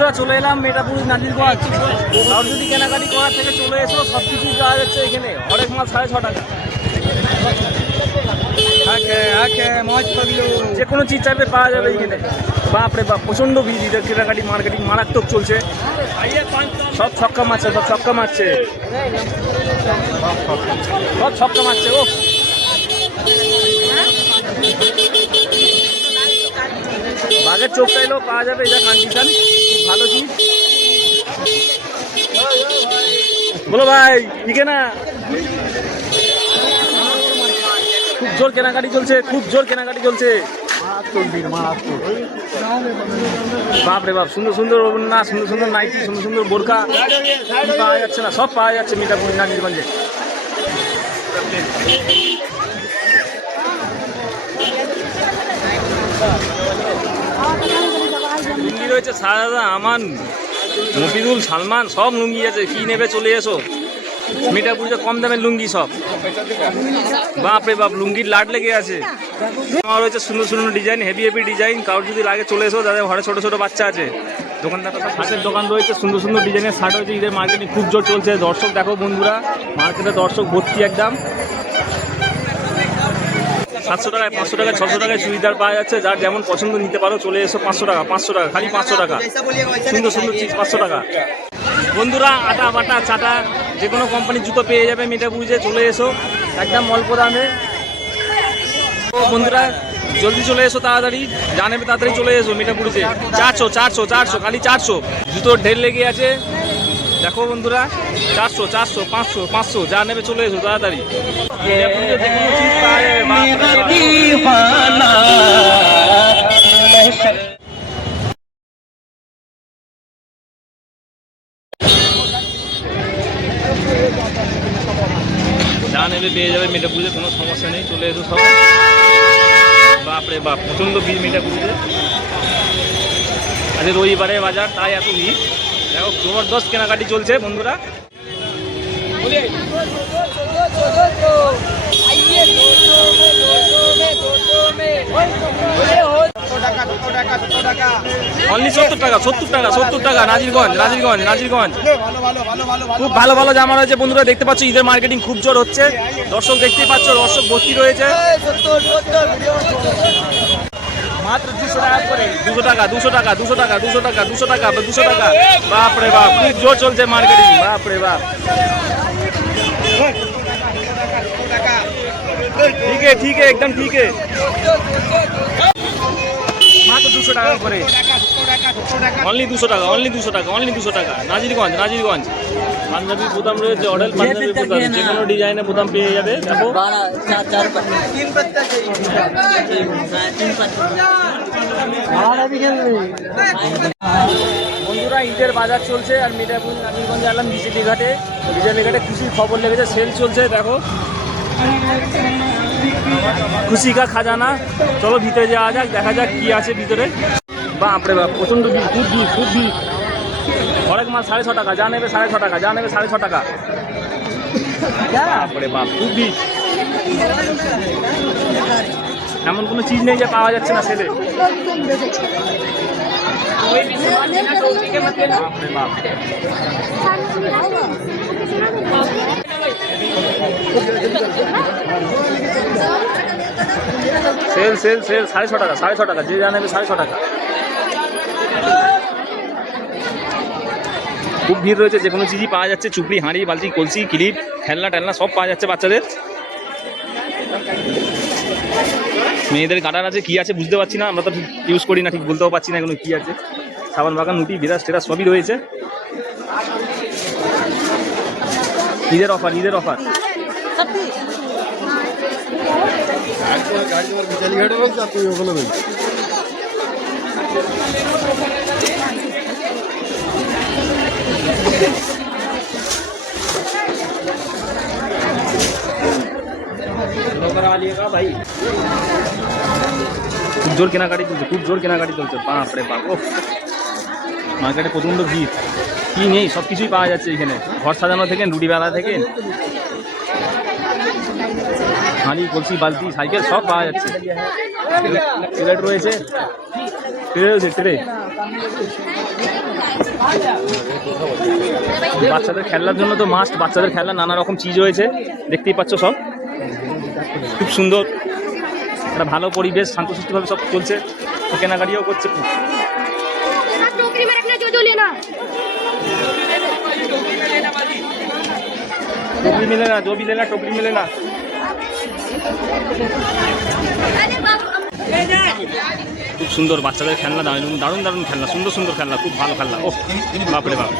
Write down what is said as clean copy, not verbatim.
বন্ধুরা চলে এলাম মেটাপুর নাজিরগঞ্জ। আর যদি কেনাকাটি করার থেকে চলে এসো, সব কিছুই পাওয়া যাচ্ছে এখানে। হরেক মাল 6.5 টাকা। যে কোনো চিজ চাইবে পাওয়া যাবে এখানে। বাপরে বাপ, প্রচণ্ড ভিড়। ঈদের কেনাকাটি মার্কেটিং মারাত্মক চলছে। সব ছক্কা মারছে, সব ছক্কা মারছে, সব ছক্কা মারছে। ও বাঘের চোখটা এলেও পাওয়া যাবে, এটা কন্ডিশন খুব ভালো চিজ। বলো ভাই, ঠিক না? খুব জোর কেনাকাটি চলছে, খুব জোর কেনাকাটি চলছে। বাপরে বাপ, সুন্দর সুন্দর না, সুন্দর সুন্দর নাইটি, সুন্দর সুন্দর বোরখা পাওয়া যাচ্ছে না, সব পাওয়া যাচ্ছে মিঠাপুর নাজিরগঞ্জে। লুঙ্গি রয়েছে সারাদা, আমান, মফিদুল, সালমান, সব লুঙ্গি আছে। কি নেবে চলে এসো মিঠাপুরে, কম দামের লুঙ্গি সব। বাপরে বাপ, লুঙ্গির লাট লেগে আছে। আমার রয়েছে সুন্দর সুন্দর ডিজাইন, হেভি হেভি ডিজাইন। কারোর যদি লাগে চলে এসো, যাদের ঘরে ছোটো ছোটো বাচ্চা আছে। দোকানদার শার্টের দোকান রয়েছে, সুন্দর সুন্দর ডিজাইনের শার্ট হয়েছে। ঈদের মার্কেটিং খুব জোর চলছে। দর্শক দেখো বন্ধুরা, মার্কেটে দর্শক ভর্তি একদম। 700 টাকায়, 500 টাকায়, 600 টাকায় চুড়িদার পাওয়া যাচ্ছে। যার যেমন পছন্দ নিতে পারো, চলে এসো। 500 টাকা, 500 টাকা, খালি 500 টাকা। সুন্দর সুন্দর চিজ 500 টাকা। বন্ধুরা, আটা বাটা চাটা যে কোনো কোম্পানির জুতো পেয়ে যাবে মিঠাপুরে, চলে এসো একদম অল্প দামে। বন্ধুরা জলদি চলে এসো, তাড়াতাড়ি যা নেবে তাড়াতাড়ি চলে এসো মিঠাপুরে। 400 400 400, খালি 400। জুতোর ঢের লেগে আছে দেখো বন্ধুরা। 400 400 500 500, যা নেবে চলে এসো তাড়াতাড়ি। যা নেবে পেয়ে যাবে মিঠাপুরে, কোনো সমস্যা নেই, চলে এসো সব। বাপরে বাপ, প্রচণ্ড ভিড় মিঠাপুরে। আজকে রবিবারে বাজার, তাই এত ভিড়। দেখো জবরদস্ত কেনাকাটি চলছে বন্ধুরা। অনলি 70 টাকা, 70 টাকা, 70 টাকা। নাজিরগঞ্জ নাজিরগঞ্জ নাজিরগঞ্জ। খুব ভালো ভালো জামা রয়েছে বন্ধুরা, দেখতে পাচ্ছ ঈদের মার্কেটিং খুব জোর হচ্ছে। দর্শক দেখতেই পাচ্ছ, দর্শক ভর্তি রয়েছে। মাত্র 200 টাকা করে। 200 টাকা, 200 টাকা, 200 টাকা, 200 টাকা, 200 টাকা, 200 টাকা। বাপরে বাপ, খুব জোর চলছে মার্কেটিং। বাপরে বাপ, ঠিক है ठीक है, एकदम ठीक है। মাত্র 200 টাকা করে। অনলি 200 টাকা, অনলি 200 টাকা, অনলি 200 টাকা। নাজিরগঞ্জ নাজিরগঞ্জ। পাঞ্জাবি বোতাম রয়েছে, অডেল পাঞ্জাবি বোতাম, যে কোনো ডিজাইনের বোতাম পেয়ে যাবে। দেখো বন্ধুরা, ঈদের বাজার চলছে। আর মিঠাপুর নাজিরগঞ্জে এলাম বিজেপি ঘাটে। বিজেপি ঘাটে খুশির খবর লেগেছে, সেল চলছে। দেখো খুশি কা খাজানা। চলো ভিতরে যাওয়া যাক, দেখা যাক কি আছে ভিতরে। বাপরে বাপ, প্রচণ্ড ভিড়, খুব ভিড়, খুব ভিড়। হরেক মাল 6.5 টাকা, যা নেবে 6.5 টাকা, যা নেবে 6.5 টাকা। বাপরে বাপ, খুব ভিড়। এমন কোনো চিজ নেই যে পাওয়া যাচ্ছে না সেলে। বাপরে বাপ, সেল সেল সেল। 6.5 টাকা, 6.5 টাকা, যে যা নেবে 6.5 টাকা। খুব ভিড় রয়েছে, যে কোনো চিজই পাওয়া যাচ্ছে। চুপড়ি, হাঁড়ি, বালতি, কলসি, ক্লিপ, খেলনা টেলনা সব পাওয়া যাচ্ছে বাচ্চাদের। মেয়েদের গার্ডার আছে, কি আছে বুঝতে পারছি না, আমরা তো ইউজ করি না, ঠিক বলতেও পারছি না এগুলো কি আছে। সাবান বাগান, নুটি, বিরাজ টেরাজ সবই রয়েছে। ঈদের অফার, ঈদের অফার। ভাই খুব জোর কেনাকাটি চলছে, খুব জোর কেনাকাটি চলছে। বাপরে বাপ, ও মার্কেটে প্রচণ্ড ভিড়। কি নেই সব কিছুই পাওয়া যাচ্ছে এখানে। ঘর সাজানো থেকে, রুটি বেলা থেকে, হাঁড়ি, কলসি, বালতি, সাইকেল সব পাওয়া যাচ্ছে। প্লেট রয়েছে, ট্রে রয়েছে, ট্রে। বাচ্চাদের খেলার জন্য তো মাস্ট, বাচ্চাদের খেলা নানা রকম চিজ হয়েছে, দেখতেই পাচ্ছ সব খুব সুন্দর, একটা ভালো পরিবেশ, শান্তশিষ্টভাবে সব চলছে, কেনাকাটিও করছে খুব। टोकरी मिले ना, जो भी लेना टोकरी मिले ना। খুব সুন্দর বাচ্চাদের খেলনা, দারুণ দারুণ দারুণ খেলনা, সুন্দর সুন্দর খেলনা, খুব ভালো খেলনা। ও বাপরে বাপ।